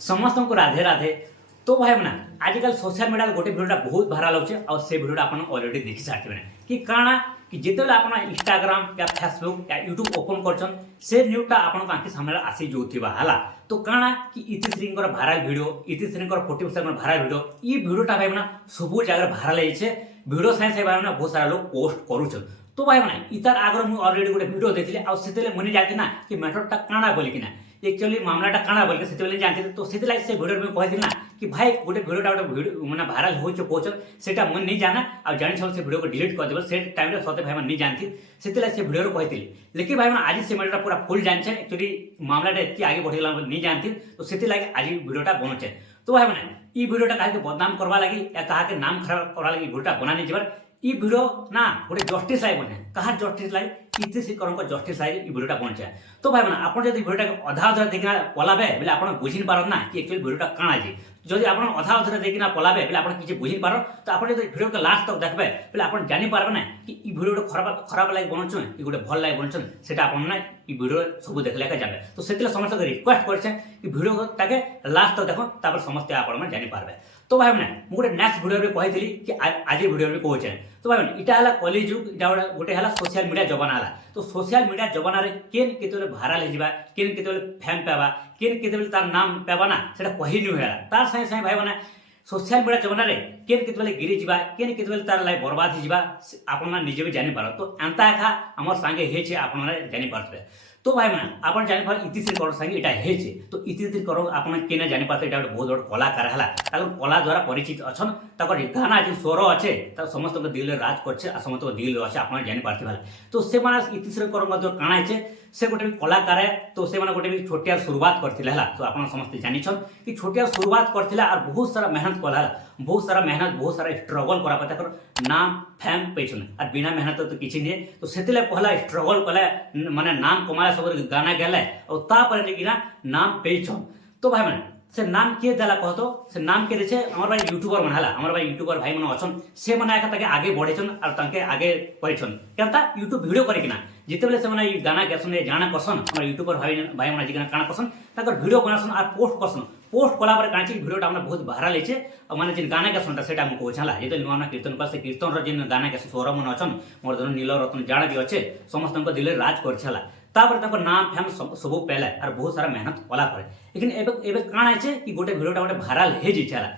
समस्त को राधे राधे। तो भाई मैंने आजकल सोशल मीडिया गोटे भिडियोटा बहुत भाइराल होचे और से भिडियोटा अपन ऑलरेडी देखि सारथिबे कि काना कि जेतेले आपण इंस्टाग्राम या फेसबुक या यूट्यूब ओपन करछन से न्यूज़टा आपण आंखि सामने आसी जोथिबा हला। तो काना कि इतिश्रींकर भाइराल वीडियो इतिश्रींकर 40% भाइराल वीडियो ई भिडियोटा भाई मैंने सब जगह भाइराल होइछे। वीडियो साइंस भाई मैंने बहुत सारा लोग पोस्ट करूछन। तो भाई मैंने इतार आगर मु ऑलरेडी गोटे वीडियो देखिले आ सेतेले मने जाति ना कि मैटरटा काना बोली कि ना एक्चुअली मामलाटा काना बोल के सेतेले जानते तो सेतेला से वीडियो में कहथिल ना कि भाई गोटे वीडियोटा गोटे वीडियो माने भाइराल होइछो कोचन सेटा मन नहीं जाना आ जानि सब से वीडियो को डिलीट कर देबो से टाइम रे सते भाई मन नहीं जानथि सेतेला से वीडियो रो कहथिल। लेकिन भाई मन आज से मैटरटा पूरा फुल जानछे एक्चुअली मामलाटा एति आगे बढ़िला नहीं जानथि तो सेतेला आज वीडियोटा बनछे। तो भाई माने ई वीडियोटा काहे बदनाम करबा लागि या काहा के नाम खराब करबा लागि वीडियोटा बनानी जेबर ई वीडियो ना गोटे जस्टिस लाई बने कहा जस्टिस लाई इतिश्रीकर जस्टिस लाई ई वीडियोटा बनछे। तो भाई माने आपण जदी वीडियोटा अधा अधा देखिना पलाबे बेले आपण बुझिन पारन ना कि एक्चुअली वीडियोटा काना जे जदि आपण अधा अधा देखिना पलाबे बेले आपण किछि बुझिन पारन तो आपण जदी वीडियो के लास्ट तक देखबे बेले आपण जानि पारबे ना कि ई वीडियोटा खराब खराब लागि बनछन ई गोटे भल लागि बनछन सेटा आपण ना ई वीडियो सब देखले का जाबे। तो सेतिले समस्त रिक्वेस्ट करछे कि वीडियो ताके लास्ट तक देखो तापर समस्त आपण मन जानि पारबे। तो भाई मैंने मुझे नेक्स्ट वीडियो में कही कि आज वीडियो में कहे। तो भाई मैंने इटा कली जुग इटा गोटे है सोशल मीडिया जमाना है। तो सोशल मीडिया जमाना रे केन केते भाइराल हो केन केते फैम पावा केन केते तार नाम पावा ना सेटा कही नहीं है तार संगे संगे भाई मैंने सोशल मीडिया जमाना रे केन केते गिरी जावा केन केते तार लाइफ बर्बाद हो जावा आपन निजे भी जानि पार। तो एंता एखा हमर संगे हेचे आपन जानि पारबे। तो भाई मैंने आप जानी पार इतिश्रीकर संगे इटा हेचे। तो इतिश्रीकर आपन केने जानि पारते इटा बहुत बड़ कलाकार हला ताकर कला द्वारा परिचित अछन ताकर गाना जे स्वर अच्छे समस्त दिल राज करछे आ समस्त दिल अच्छे आपन जानि पारते भाला। तो से माने इतिश्रीकर मध्य काना छे से गोटे भी कलाकार है। तो से माने गोटे भी छोटिया शुरुआत करथिले हला। तो आपन समस्त जानि छन कि छोटिया शुरुआत करथिला और बहुत सारा मेहनत कला बहुत सारा मेहनत बहुत सारा स्ट्रगल करा पता कर नाम फैम पेछन और बिना मेहनत तो किछि नहीं। तो सेतिले पहला स्ट्रगल कले माने नाम कमाला सब गाना गेले और तापर लेकिना नाम पेछन। तो भाई माने से नाम किए देला कहतो से नाम के देछे हमर भाई यूट्यूबर मन हला हमर भाई यूट्यूबर भाई मन अछन से माने एका ताके आगे बढ़ेछन और ताके आगे परिछन केनता यूट्यूब वीडियो करिकिना जितेबेले से माने गाना गेसन जाना करसन हमर यूट्यूबर भाई मन जिना गाना करसन ताकर वीडियो बनासन और पोस्ट करसन पोस्ट कला पर कांची वीडियोटा हमने बहुत भाइराल हेचे माने जिन गाना के सुनता सेटा हमको कहला जेते नुआ ना कीर्तन पर से कीर्तन रो जिन गाना के स्वर मन अछन मोर जन नील रत्न जाना भी अच्छे समस्त को दिल राज करछला तापर ताको नाम फेम सब पेले और बहुत सारा मेहनत कला करे। लेकिन एबे काना है कि गोटे वीडियोटा गोटे भाइराल हे जिछला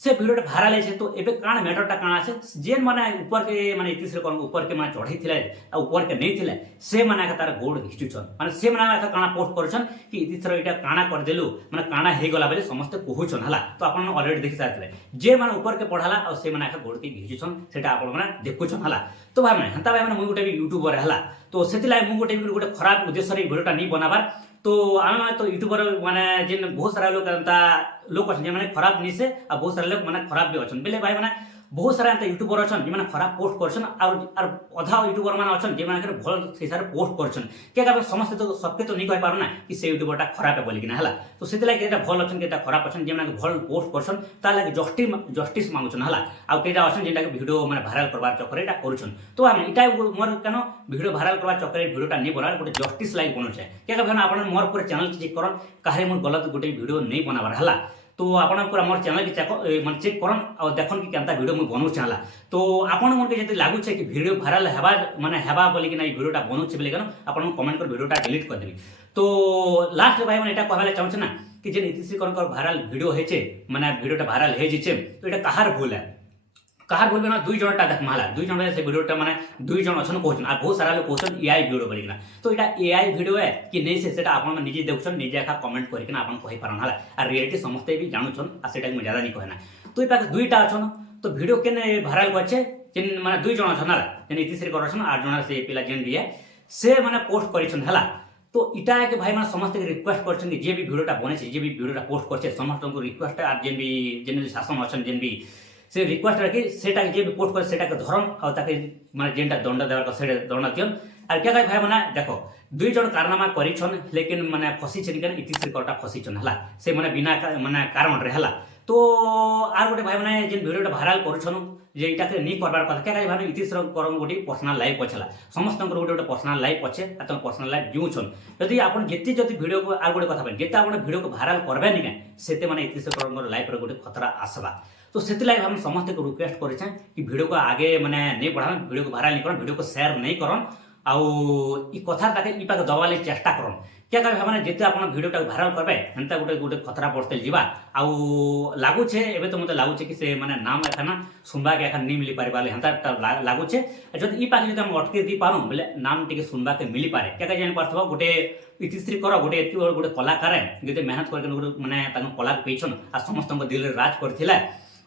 से वीडियोटा भाइराल है। तो एबे काना मैटरटा काना है जेन माने ऊपर के माने इतिश्री ऊपर के माने चढ़ी थिले आ ऊपर के नहीं थिले से माने तार गोड़ घिचुछन माने से माने काना पोस्ट करछन कि इतिश्री इटा काना कर देलु माने काना हे गला बेले समस्त कहउछन हला। तो आपन ऑलरेडी देखि सारथिले जे माने ऊपर के पढ़ाला और से माने गोड़ के घिचुछन सेटा आपन माने देखुछन हला। तो भाई माने हंता भाई माने मुई गोटे यूट्यूबर हला तो सेतिला मु गोटे खराब उद्देश्य रे वीडियोटा नहीं बनाबार। तो आमे माने तो यूट्यूबर माने जिन बहुत सारा लोग एंता लोग अछन जे माने खराब निसे आ बहुत सारा लोग माने खराब भी अछन बेले भाई माने बहुत सारा एंता यूट्यूबर अछन जे माने खराब पोस्ट करछन और अधा यूट्यूबर माने अछन जे माने भल हिसाब पोस्ट करछन के का समस्त तो सबके तो नहीं कहि पारो ना कि से यूट्यूबरटा खराब है बोली कि ना हला। तो सेते लागि एटा भल अछन केटा खराब अछन जे माने भल पोस्ट करछन ता लागि जस्टिस मांगछन हला आ केटा अछन जेटा के वीडियो माने भाइराल करबार चक्कर एटा करछन। तो हम इटा मोर कनो वीडियो भाइराल करबार चक्कर वीडियोटा नहीं बनार गोटे जस्टिस लागि बनछे के का भन आपन मोर पूरा चैनल चेक करन काहे मोर गलत गोटे वीडियो नहीं बनाबार हला। तो आपन पूरा मोर चैनल के चेक करन और देखन कि केनता वीडियो मैं बनउ चाहला। तो आपन मन के जति लागु छे कि वीडियो भाइराल हेबा माने हेबा बोली कि ना वीडियोटा बनउ छे बोली कन आपन कमेंट कर वीडियोटा डिलीट कर देबी। तो लास्ट भाई माने एटा कहबाले चाहू छे ना कि जे इतिश्रीकर भाइराल वीडियो हेचे माने वीडियोटा भाइराल हे जिचे तो एटा कहार भूल है कहार बोलबे ना दुई जनटा देखमाला दुई जन से वीडियोटा माने दुई जन अछन कहछन आ बहुत सारा लोग कहछन एआई वीडियो बोलिकना। तो एटा एआई वीडियो है कि नहीं से सेटा आपन निजे देखछन निजे का कमेंट करिकना आपन कहि पारन हला आ रियलिटी समस्त भी जानुछन आ सेटा मैं ज्यादा नहीं कहना। तो इपा दुईटा अछन तो वीडियो केने भाइराल करछे जिन माने दुई जन अछन हला जेन इतिश्री करछन आठ जन से पिला जेन बिया से माने पोस्ट करिछन हला। तो इटा है कि भाई माने समस्त रिक्वेस्ट करछन जे भी वीडियोटा बने छे जे भी वीडियोटा पोस्ट करछे समस्त को रिक्वेस्ट आ जेन शासन अछन जेन भी से रिक्वेस्ट रखी सेटा जे भी पोस्ट कर सेटा के धरन और ताके माने जेनटा दंड देवार का सेटा दंड दियन আর क्या भाई मैंने देखो दुई जन कारनामा करिछन लेकिन माने फसी छन के इतिश्री करटा फसी छन हला से माने बिना माने कारण रे हला तो आर गोटे भाई माने जेन वीडियोटा भाइराल करूछन जे इटा के नी करबार কথা क्या भाई इतिश्री करन गोटे पर्सनल लाइफ अछला समस्त गोटे गोटे पर्सनल लाइफ अच्छे आ पर्सनल लाइफ जीउछन यदि आपन जेते जति वीडियो को आर गोटे कथा जेते आपन वीडियो को भाइराल करबे नि सेते माने इतिश्री करन लाइफ रे गोटे खतरा आसबा तो से हम समस्त को रिक्वेस्ट करे कि वीडियो को आगे माने नहीं बढ़ान वीडियो को भाइराल नहीं करन वीडियो को शेयर नहीं करन आउ ई कथा ताके ई पाके दबाले चेष्टा करन क्या कहे माने जेते आपण वीडियो टा भाइराल करबे हंता गोटे गोटे खतरा पड़ते जीवा आउ लागु छे एबे तो मते लागु छे कि से माने नाम एखाना सुनबा के एखन नहीं मिली पारे बाले हंता लागु छे जद ई पाके जद हम अटके दी पारू बोले नाम टिके सुनबा के मिली पारे क्या जानि पारथबो गोटे इतिश्री कर गोटे एति गोटे कलाकार जदि मेहनत करके माने ताको कला पेछन आ समस्त दिल रे राज करथिला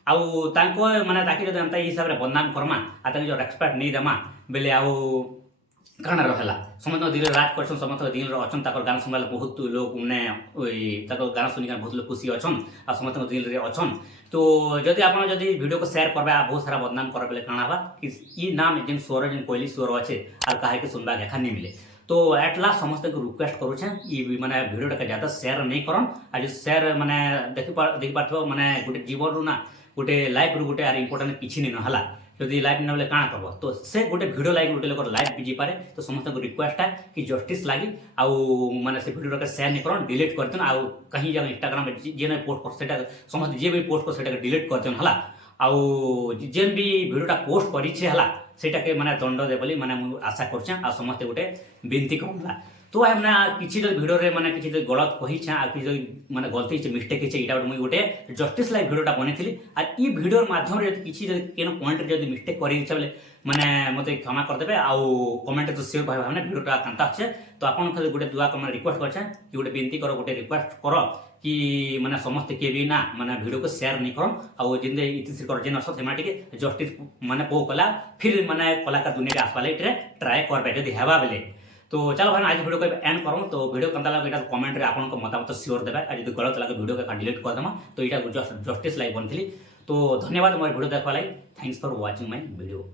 आउ तांको माने ताकि जदि अंता हिसाब रे बदनाम करमा आ ताकि जो एक्सपर्ट नहीं देमा बेले आउ काना रहला समस्त दिल राज करछन समस्त दिल रे अछन ताकर गाना सुनला बहुत लोग माने ओई ताकर गाना सुनि बहुत लोग खुशी अछन आ समस्त दिल रे अछन तो जदि आपण जदि वीडियो को शेयर करबा बहुत सारा बदनाम कर बेले काना बा कि ई नाम जेन स्वर जेन पहिली स्वर अछि आ काहे के सुनबा देखा नहीं मिले तो एट लास्ट समस्त को रिक्वेस्ट करू छे ई माने वीडियो टा ज्यादा शेयर नहीं करन आज शेयर माने देखि पाथबो माने गोटे जीवन रू ना गोटे लाइफ रू गोटे आर इंपोर्टेंट किछि नहीं हला जदि लाइफ न बोले काना करबो तो से गोटे वीडियो लाइक गोटे लोकर लाइफ बिजी पारे तो समस्त को रिक्वेस्ट है कि जस्टिस लागी आउ माने से वीडियो का शेयर नहीं करन डिलीट कर देन आउ कहीं जगह इंस्टाग्राम में जे ने पोस्ट कर सेटा समस्त जे भी पोस्ट कर सेटा डिलीट कर देन हला आउ जेन भी वीडियोटा पोस्ट करी छे हला सेटा के माने दंड दे बोली माने मु आशा करछा आ समस्त गोटे विनती करला तो हमने किसी वीडियो रे माने किसी गलत कही छे आ किसी माने गलती छे मिस्टेक छे इटा मुई गोटे जस्टिस लाइक वीडियोटा बनेथिली आ ई वीडियो माध्यम रे किसी केनो पॉइंट रे जदी मिस्टेक करी छे बोले माने मते क्षमा कर देबे आ कमेंट तो शेयर भाई भाई वीडियोटा कांता छे तो आपन खाली गोटे दुआ कमेंट रिक्वेस्ट करछे कि गोटे विनती करो गोटे रिक्वेस्ट करो कि माने समस्त के भी ना माने वीडियो को शेयर नहीं करन आ जिंदे इतिश्री कर जेन अस सेमा टिके जस्टिस माने पो कला फिर माने कलाकार दुनिया रे आसपाले ट्राई करबे जदी हेबा बेले तो चलो भाई आज वीडियो को एंड करूँ तो वीडियो कंता लगे कमेंट रे आपन को मतामत श्योर देबे आ जदी गलत लगे वीडियो का डिलीट कर देमा तो इटा जस्टिस लाइक बनथिली तो धन्यवाद मोर वीडियो देखबा लागि thanks for watching my video.